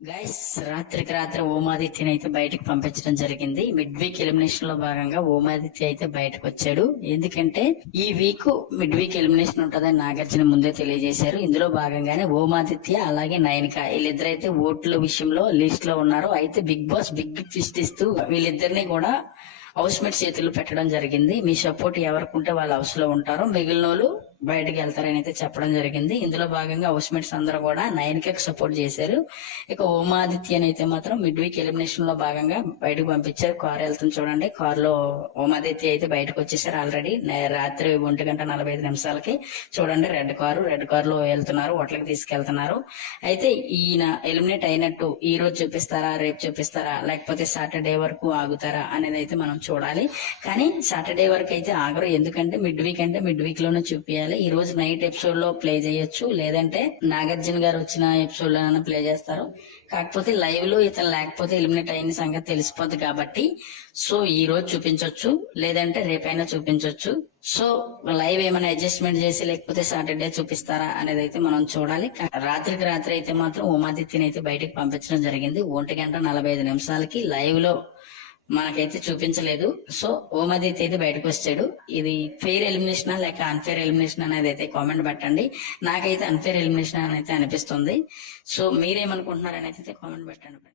Guys, రాత్రికి రాత్రి ఓమాదిత్యని అయితే బయటకు పంపించడం జరిగింది. మిడ్ వీక్ ఎలిమినేషన్ లో భాగంగా ఓమాదిత్య అయితే బయటకు వచ్చాడు. ఎందుకంటే ఈ వీక్ మిడ్ వీక్ ఎలిమినేషన్ ఉంటదని నాగార్జున ముందే తెలియజేశారు. ఇందులో భాగంగానే ఓమాదిత్య అలాగే నయనిక వీళ్ళిద్దరైతే ఓట్ల విషయంలో లిస్ట్ లో ఉన్నారు. అయితే బిగ్ బాస్ బిగ్ ట్విస్ట్ ఇస్తూ వీళ్ళిద్దరిని కూడా హౌస్ మేట్ చేతుల్లో పెట్టడం జరిగింది. మీ సపోర్ట్ ఎవరికుంటే వాళ్ళు హౌస్ లో ఉంటారో మిగిలిన వాళ్ళు బయటకు వెళ్తారని అయితే చెప్పడం జరిగింది. ఇందులో భాగంగా హౌస్ మేట్స్ అందరూ కూడా నయనికకి సపోర్ట్ చేశారు. ఇక ఓమాదిత్యని అయితే మాత్రం మిడ్ వీక్ ఎలిమినేషన్ లో భాగంగా బయటకు పంపించారు. కారు వెళ్తుంది చూడండి. కార్ లో ఓమాదిత్య అయితే బయటకు వచ్చేసారు ఆల్రెడీ. రాత్రి 1:45 చూడండి. రెడ్ కారు లో వెళ్తున్నారు, హోటల్కి తీసుకెళ్తున్నారు. అయితే ఈయన ఎలిమినేట్ అయినట్టు ఈ రోజు చూపిస్తారా, రేపు చూపిస్తారా, లేకపోతే సాటర్డే వరకు ఆగుతారా అనేది అయితే మనం చూడాలి. కానీ సాటర్డే వరకు అయితే ఆగరు. ఎందుకంటే మిడ్ వీక్ అంటే మిడ్ వీక్ లోనే చూపించాలి. ఈ రోజు నైట్ ఎపిసోడ్ లో ప్లే చేయొచ్చు, లేదంటే నాగార్జున గారు వచ్చిన ఎపిసోడ్ లో ప్లే చేస్తారు. కాకపోతే లైవ్ లో ఇతను లేకపోతే ఎలిమినేట్ అయిన సంగతి తెలిసిపోద్ది కాబట్టి సో ఈ రోజు చూపించవచ్చు, లేదంటే రేపైనా చూపించవచ్చు. సో లైవ్ ఏమైనా అడ్జస్ట్మెంట్ చేసి లేకపోతే సాటర్డే చూపిస్తారా అనేది అయితే మనం చూడాలి. రాత్రికి రాత్రి అయితే మాత్రం ఉమాదిత్యని అయితే బయటకు పంపించడం జరిగింది. 1:45 లైవ్ లో మనకైతే చూపించలేదు. సో ఓమాదిత్య అయితే బయటకు వచ్చాడు. ఇది ఫెయిర్ ఎలిమినేషన్ లేక అన్ఫేర్ ఎలిమినేషన్ అనేది అయితే కామెంట్ పెట్టండి. నాకైతే అన్ఫేర్ ఎలిమినేషన్ అని అయితే అనిపిస్తుంది. సో మీరేమనుకుంటున్నారని అయితే కామెంట్ పెట్టండి.